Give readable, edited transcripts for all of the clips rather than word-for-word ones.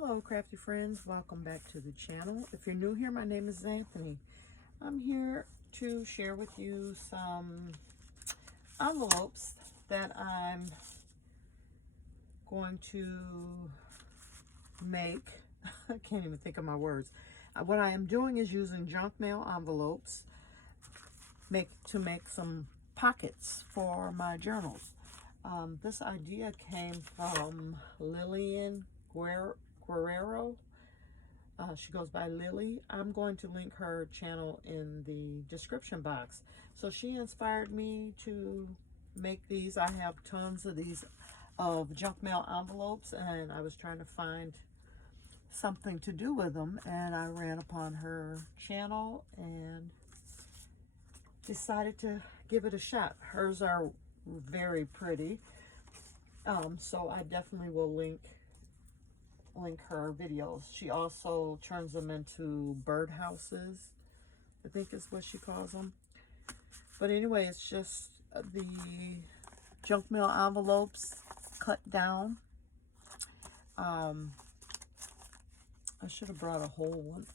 Hello crafty friends, welcome back to the channel. If you're new here, my name is Anthony. I'm here to share with you some envelopes that I'm going to make. I can't even think of my words. What I am doing is using junk mail envelopes to make some pockets for my journals. This idea came from Lillian Guerrero. She goes by Lily. I'm going to link her channel in the description box. So she inspired me to make these. I have tons of these of junk mail envelopes, and I was trying to find something to do with them, and I ran upon her channel and decided to give it a shot. Hers are very pretty, so I definitely will link her videos. She also turns them into birdhouses, I think is what she calls them. But anyway, it's just the junk mail envelopes cut down. I should have brought a whole one.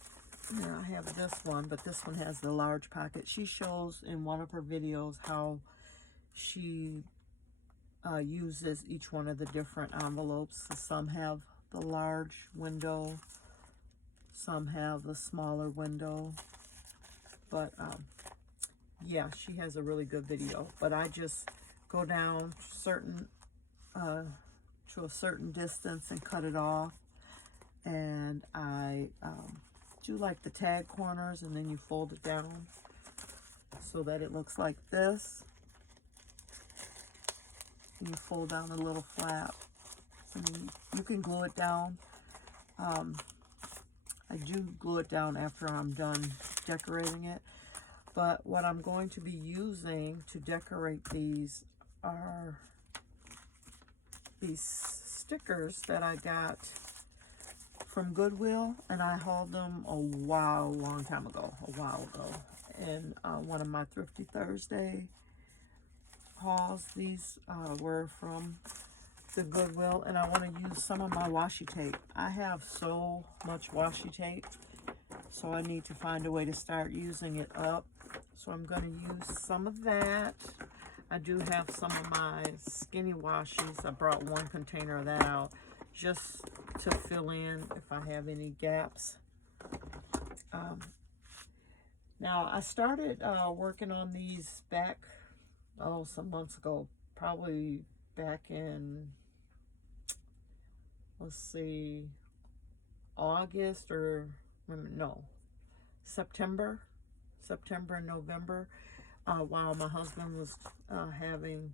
Here I have this one, but this one has the large pocket. She shows in one of her videos how she uses each one of the different envelopes. So some have the large window, some have the smaller window, but yeah, she has a really good video. But I just go down to a certain distance and cut it off, and I do like the tag corners, and then you fold it down so that it looks like this. And you fold down a little flap. And you can glue it down. I do glue it down after I'm done decorating it. But what I'm going to be using to decorate these are these stickers that I got from Goodwill, and I hauled them a long time ago, in one of my Thrifty Thursday hauls. These were from the Goodwill, and I want to use some of my washi tape. I have so much washi tape, so I need to find a way to start using it up. So I'm going to use some of that. I do have some of my skinny washies. I brought one container of that out just to fill in if I have any gaps. Now I started working on these back, some months ago, probably back in, let's see, August, or no, September and November, while my husband was having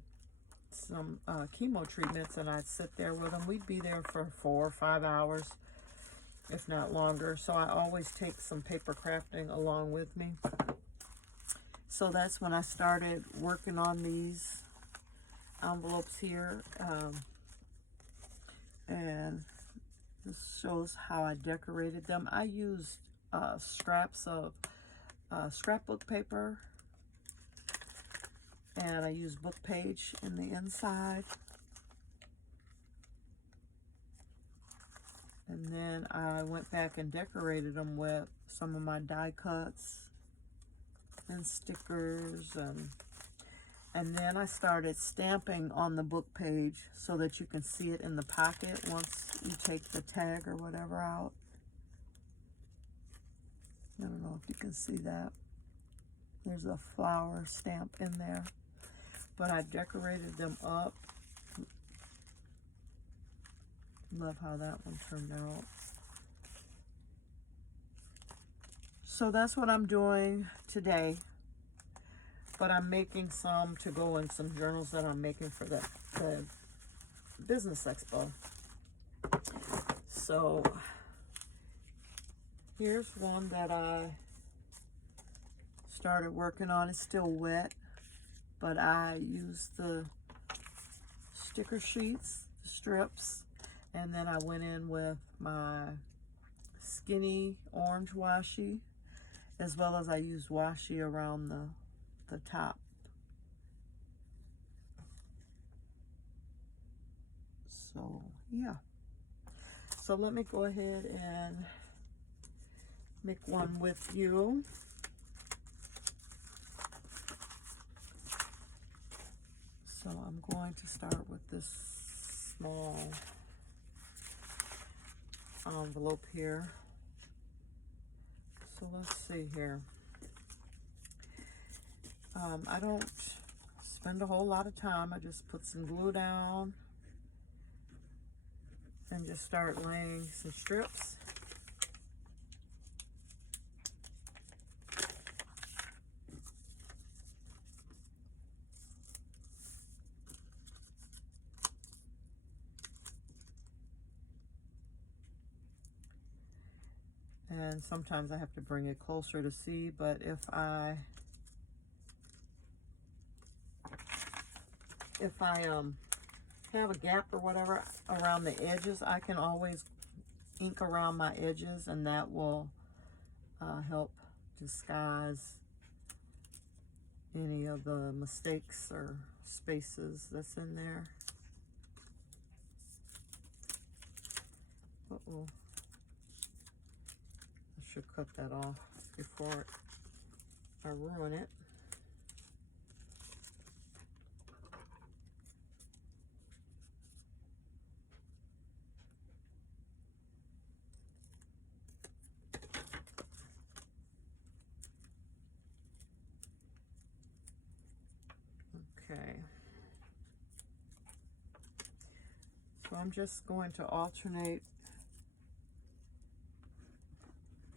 some chemo treatments, and I'd sit there with him. We'd be there for 4 or 5 hours, if not longer. So I always take some paper crafting along with me. So that's when I started working on these envelopes here, and this shows how I decorated them. I used scraps of scrapbook paper, and I used book page in the inside, and then I went back and decorated them with some of my die cuts and stickers, and then I started stamping on the book page so that you can see it in the pocket once you take the tag or whatever out. I don't know if you can see that. There's a flower stamp in there. But I decorated them up. Love how that one turned out. So that's what I'm doing today. But I'm making some to go in some journals that I'm making for the business expo. So here's one that I started working on. It's still wet, but I used the sticker sheets, the strips, and then I went in with my skinny orange washi, as well as I used washi around the top. So yeah, So let me go ahead and make one with you. So I'm going to start with this small envelope here. So let's see here. I don't spend a whole lot of time. I just put some glue down and just start laying some strips. And sometimes I have to bring it closer to see, but if I have a gap or whatever around the edges, I can always ink around my edges, and that will help disguise any of the mistakes or spaces that's in there. Uh-oh. I should cut that off before I ruin it. Okay. So I'm just going to alternate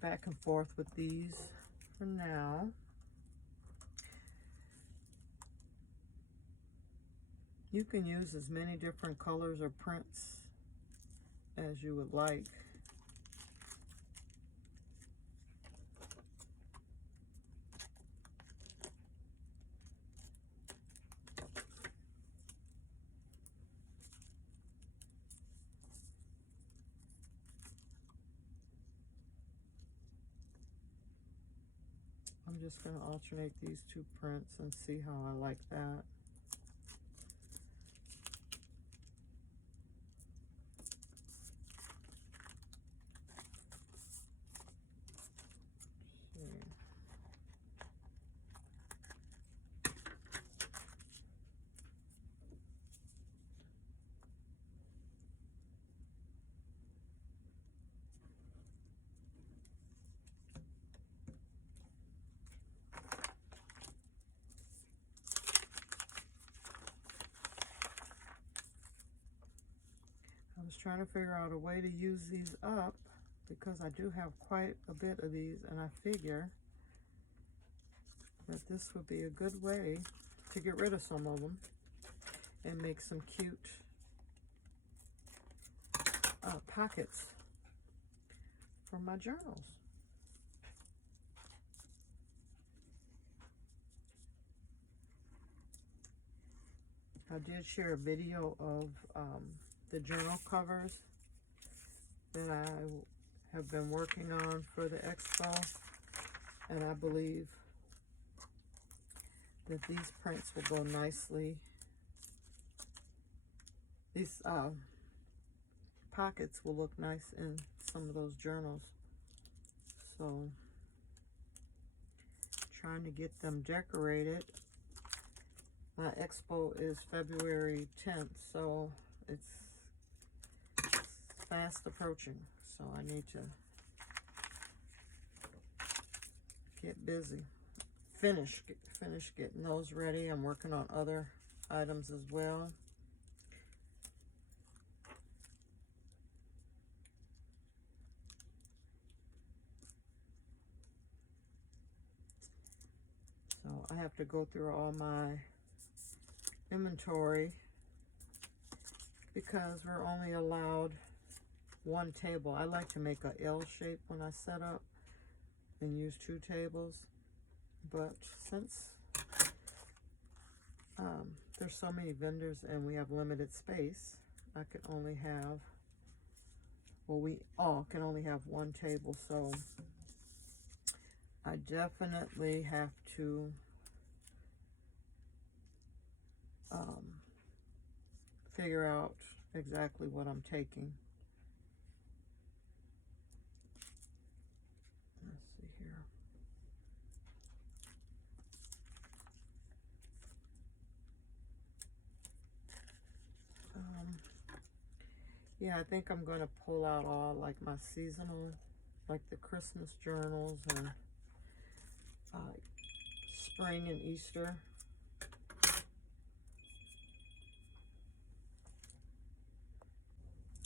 back and forth with these for now. You can use as many different colors or prints as you would like. I'm just going to alternate these two prints and see how I like that. I was trying to figure out a way to use these up because I do have quite a bit of these, and I figure that this would be a good way to get rid of some of them and make some cute pockets for my journals. I did share a video of the journal covers that I have been working on for the expo, and I believe that these prints will go nicely. These pockets will look nice in some of those journals. So, trying to get them decorated. My expo is February 10th, so it's fast approaching. So I need to get busy. Finish getting those ready. I'm working on other items as well. So I have to go through all my inventory because we're only allowed one table. I like to make a L shape when I set up and use 2 tables, but since there's so many vendors and we have limited space, I can only have, well, we all can only have 1 table. So I definitely have to figure out exactly what I'm taking. here. Yeah, I think I'm going to pull out all like my seasonal, like the Christmas journals and spring and Easter.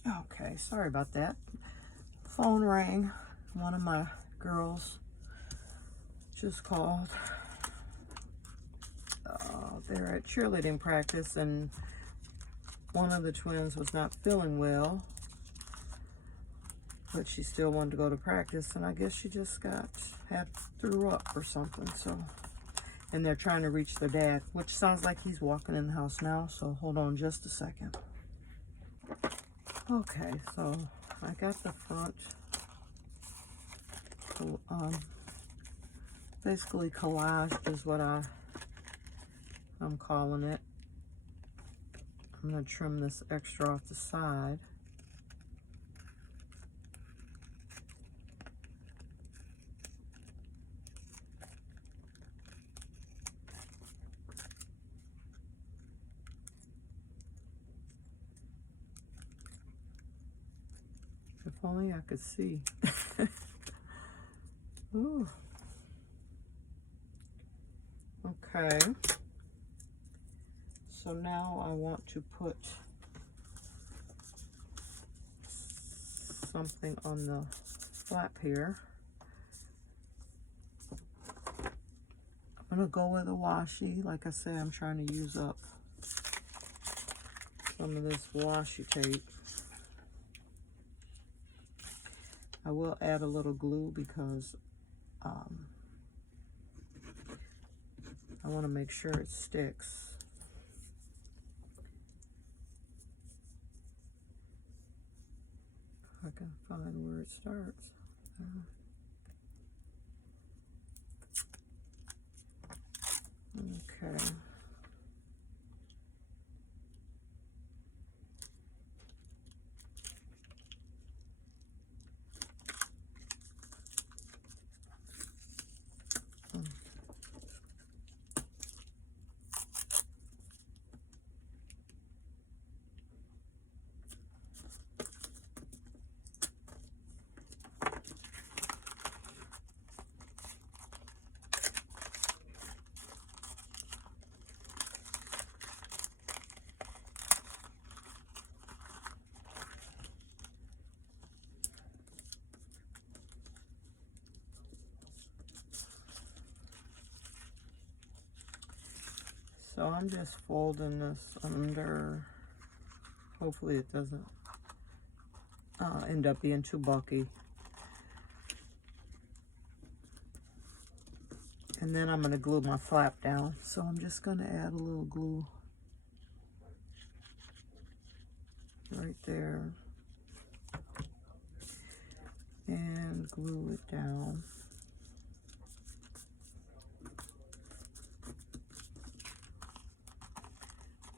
Okay, sorry about that. Phone rang. One of my girls just called. They're at cheerleading practice, and one of the twins was not feeling well, but she still wanted to go to practice, and I guess she just threw up or something. So, and they're trying to reach their dad, which sounds like he's walking in the house now. So hold on just a second. Okay, so I got the front. Basically collaged is what I'm calling it. I'm going to trim this extra off the side. If only I could see. Ooh. Okay. So now I want to put something on the flap here. I'm going to go with a washi. Like I said, I'm trying to use up some of this washi tape. I will add a little glue because I want to make sure it sticks. If I can find where it starts. Okay. So I'm just folding this under. Hopefully it doesn't end up being too bulky. And then I'm going to glue my flap down. So I'm just going to add a little glue right there. And glue it down.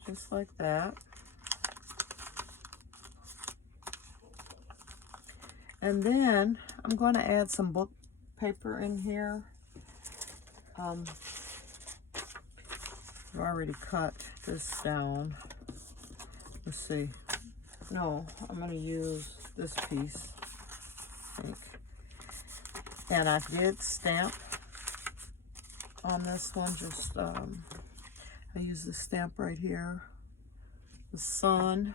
Just like that. And then I'm going to add some book paper in here. I've already cut this down. Let's see. No, I'm going to use this piece, I think. And I did stamp on this one. Just I use the stamp right here, the sun,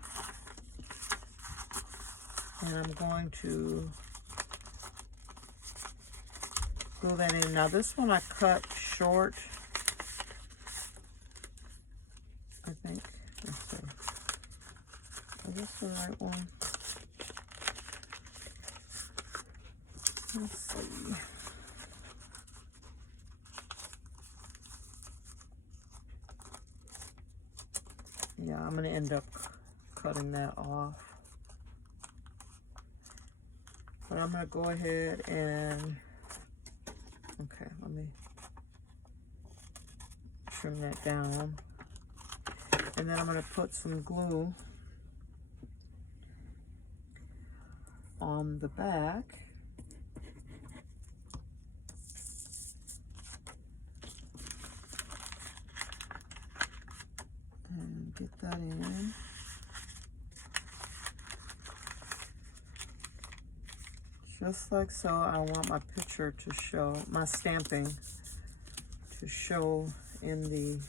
and I'm going to glue that in. Now this one I cut short, I think. Let's see. Is this the right one? Let's see. Yeah, I'm going to end up cutting that off. But I'm going to go ahead and, okay, let me trim that down. And then I'm going to put some glue on the back. get that in. Just like so. I want my picture to show, my stamping to show in the,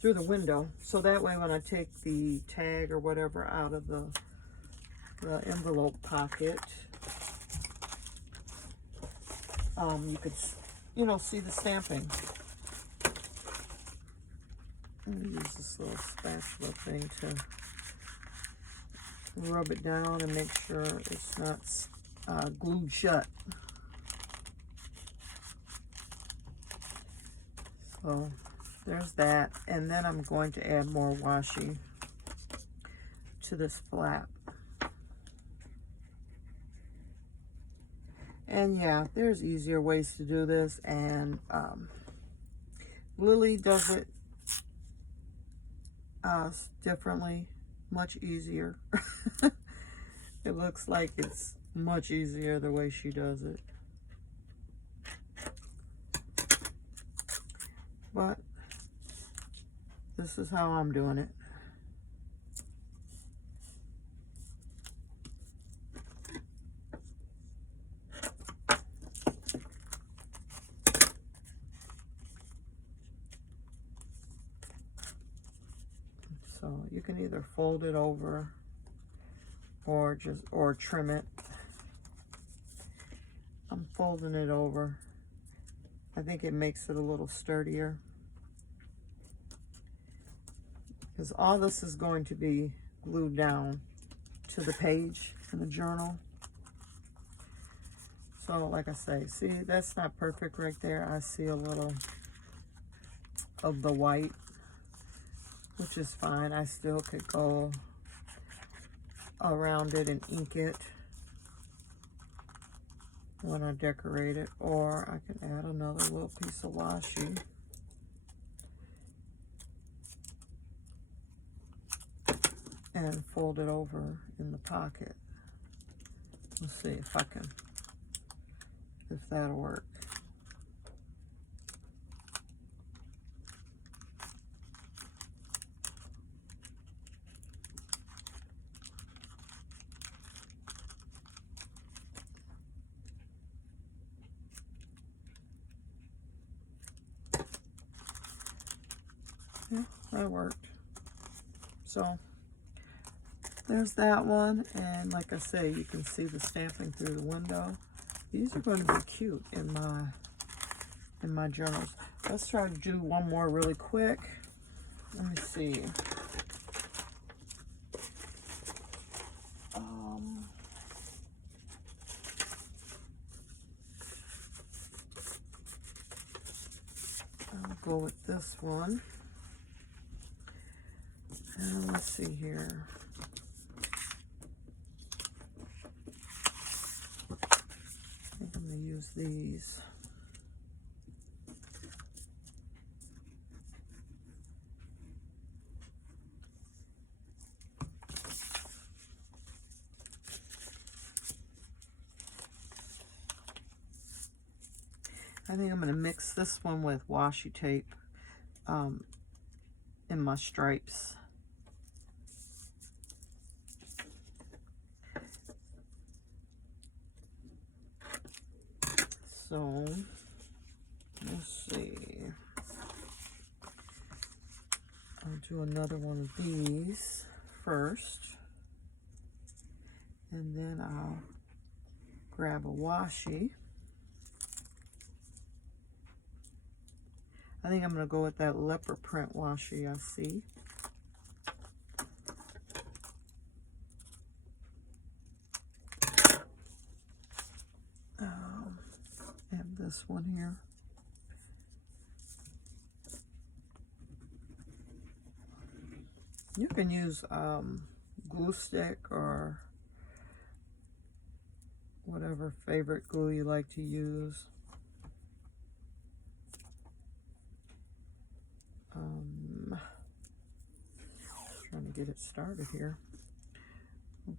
through the window. So that way when I take the tag or whatever out of the envelope pocket, you could, you know, see the stamping. I'm going to use this little spatula thing to rub it down and make sure it's not glued shut. So there's that. And then I'm going to add more washi to this flap. And yeah, there's easier ways to do this, and Lily does it differently, much easier. It looks like it's much easier the way she does it. But this is how I'm doing it. So you can either fold it over or trim it. I'm folding it over. I think it makes it a little sturdier, because all this is going to be glued down to the page in the journal. So like I say, see, that's not perfect right there. I see a little of the white, which is fine. I still could go around it and ink it when I decorate it, or I can add another little piece of washi. And fold it over in the pocket. Let's see if I can, if that'll work. Yeah, that worked. So there's that one, and like I say, you can see the stamping through the window. These are going to be cute in my journals. Let's try to do one more really quick. Let me see. I'll go with this one. And let's see here. I think I'm going to use these. I think I'm going to mix this one with washi tape in my stripes. So, let's see. I'll do another one of these first. And then I'll grab a washi. I think I'm going to go with that leopard print washi I see. Have this one here. You can use glue stick or whatever favorite glue you like to use. Trying to get it started here.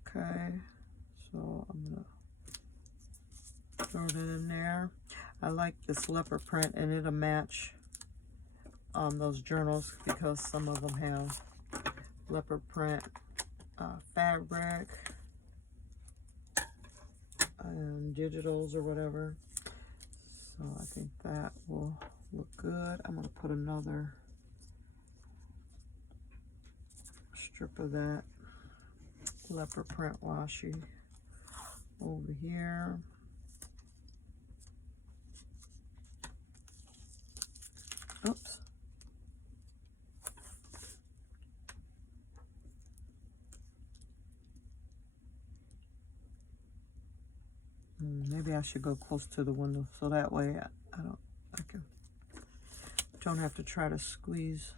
Okay, so I'm gonna throw it in there. I like this leopard print, and it'll match those journals, because some of them have leopard print fabric and digitals or whatever. So I think that will look good. I'm going to put another strip of that leopard print washi over here. Oops. Maybe I should go close to the window so that way I don't have to try to squeeze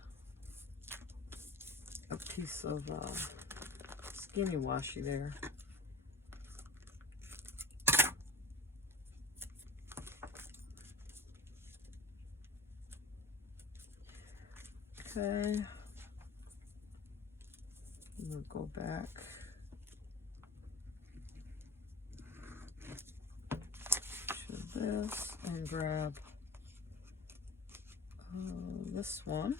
a piece of skinny washi there. Okay, we'll go back to this and grab this one.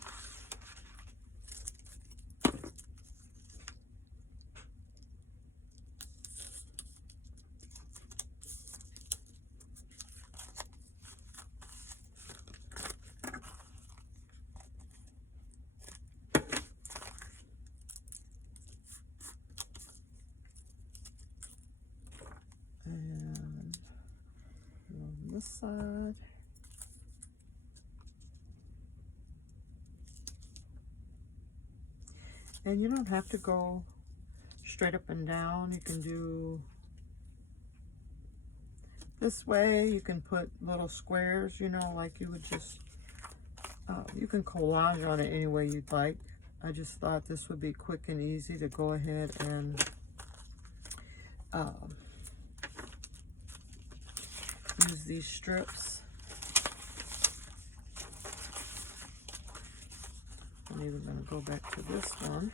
And on this side. And you don't have to go straight up and down. You can do this way. You can put little squares, you know, like you would just, you can collage on it any way you'd like. I just thought this would be quick and easy to go ahead and use these strips. I'm even going to go back to this one.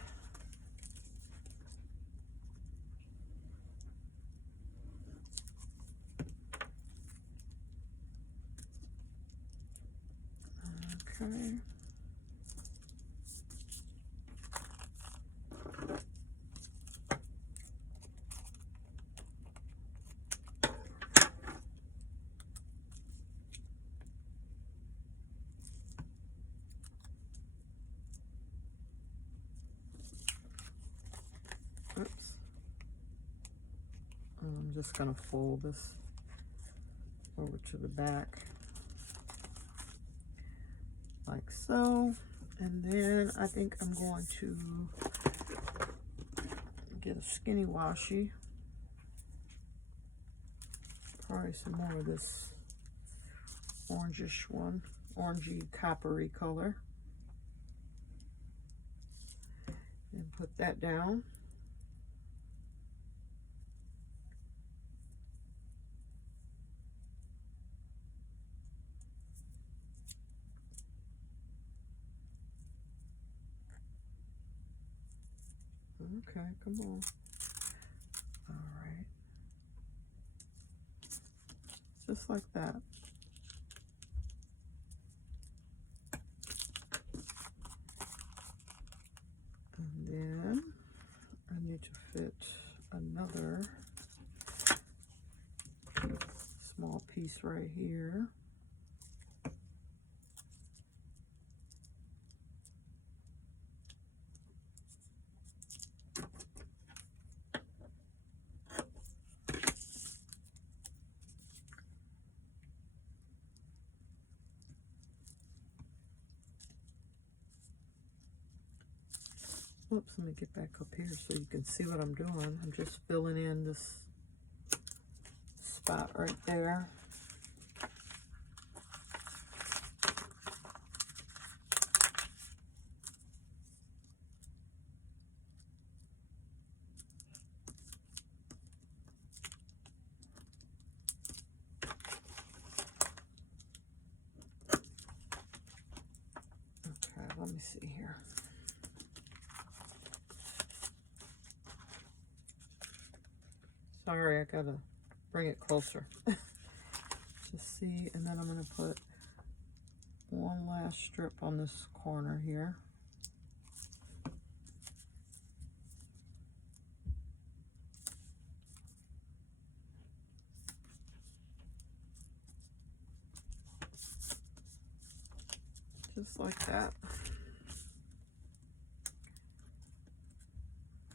Okay. Oops. I'm just going to fold this over to the back like so. And then I think I'm going to get a skinny washi. Probably some more of this orangish one, orangey coppery color. And put that down. Okay, come on. All right. Just like that. And then I need to fit another small piece right here. Oops, let me get back up here so you can see what I'm doing. I'm just filling in this spot right there. Okay, let me see here. Sorry, I gotta bring it closer to see, and then I'm gonna put one last strip on this corner here. Just like that.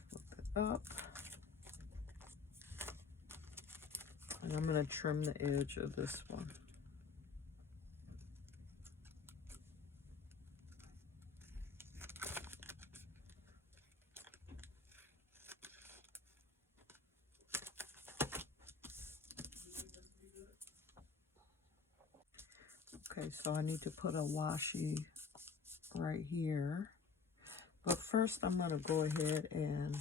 Flip it up. And I'm going to trim the edge of this one. Okay, so I need to put a washi right here. But first I'm going to go ahead and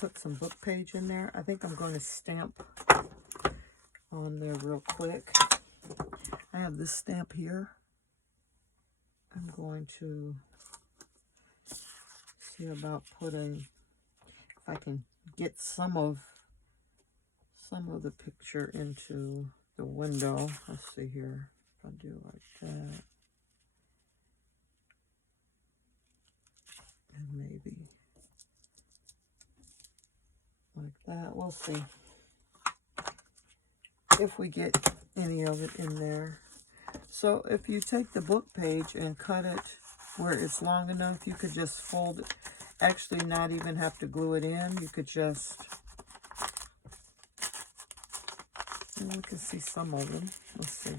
put some book page in there. I think I'm going to stamp on there real quick. I have this stamp here. I'm going to see about putting, if I can get some of the picture into the window. Let's see here. If I do like that. And maybe like that. We'll see if we get any of it in there. So if you take the book page and cut it where it's long enough, you could just fold it. Actually, not even have to glue it in. You could just, and you can see some of them. Let's see.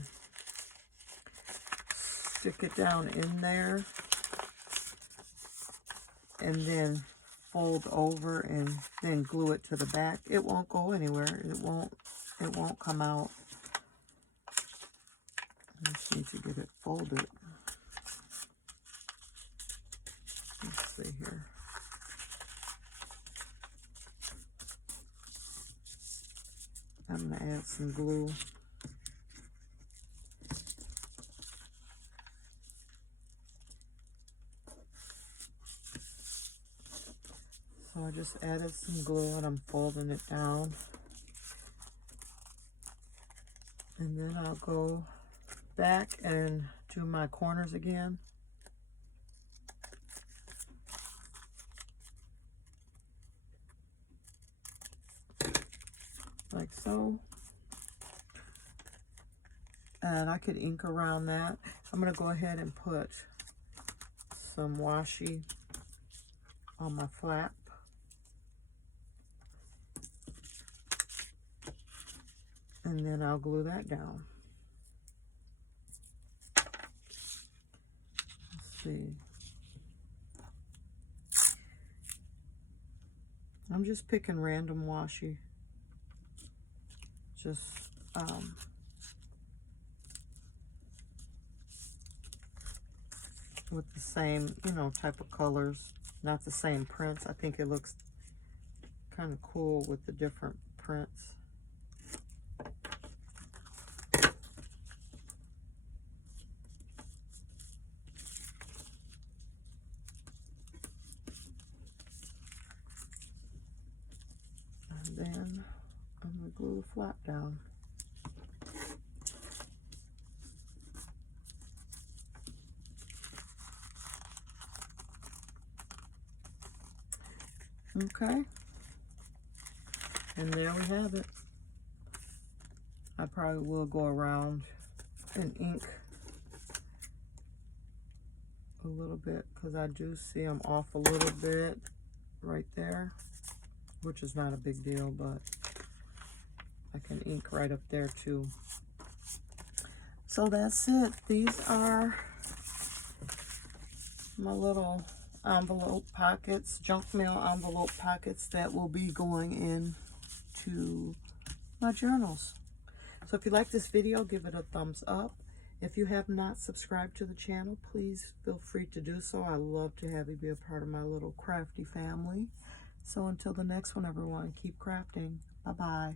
Stick it down in there. And then fold over and then glue it to the back. It won't go anywhere. It won't come out. I just need to get it folded. Let's see here. I'm going to add some glue. So I just added some glue and I'm folding it down. And then I'll go back and do my corners again. Like so. And I could ink around that. I'm going to go ahead and put some washi on my flap. And then I'll glue that down. Let's see. I'm just picking random washi. Just with the same, type of colors. Not the same prints. I think it looks kind of cool with the different prints. And then I'm going to glue the flap down. Okay. And there we have it. I probably will go around and ink a little bit because I do see them off a little bit right there, which is not a big deal, but I can ink right up there too. So that's it. These are my little envelope pockets, junk mail envelope pockets that will be going into my journals. So if you like this video, give it a thumbs up. If you have not subscribed to the channel, please feel free to do so. I love to have you be a part of my little crafty family. So until the next one, everyone, keep crafting. Bye-bye.